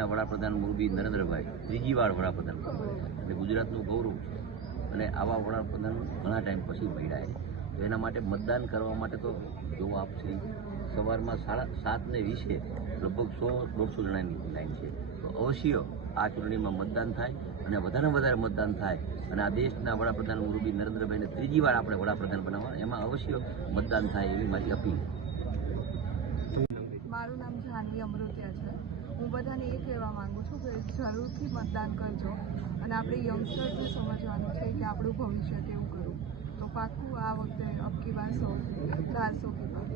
દેશના વડાપ્રધાન મોદી નરેન્દ્રભાઈ ત્રીજી વાર વડાપ્રધાન એટલે ગુજરાતનું ગૌરવ છે અને આવા વડાપ્રધાન ઘણા ટાઈમ પછી મળ્યા તો એના માટે મતદાન કરવા માટે તો જો આપ શ્રી સવારમાં 7:20 લગભગ 100-150 જણાની લાઈન છે તો અવશ્ય આ ચૂંટણીમાં મતદાન થાય અને વધારે મતદાન થાય અને આ દેશના વડાપ્રધાન મોદી નરેન્દ્રભાઈને ત્રીજી વાર આપણે વડાપ્રધાન બનાવવા એમાં અવશ્ય મતદાન થાય એવી મારી અપીલ. મારું નામ જાનવી અમૃતિયા છે. હું બધાને એ કહેવા માંગુ છું કે જરૂરથી મતદાન કરજો અને આપણે યંગસ્ટર્સને સમજવાનું છે કે આપણું ભવિષ્ય કેવું કરવું. તો પાક્કું આ વખતે અબકી બાર 100 કે પાર.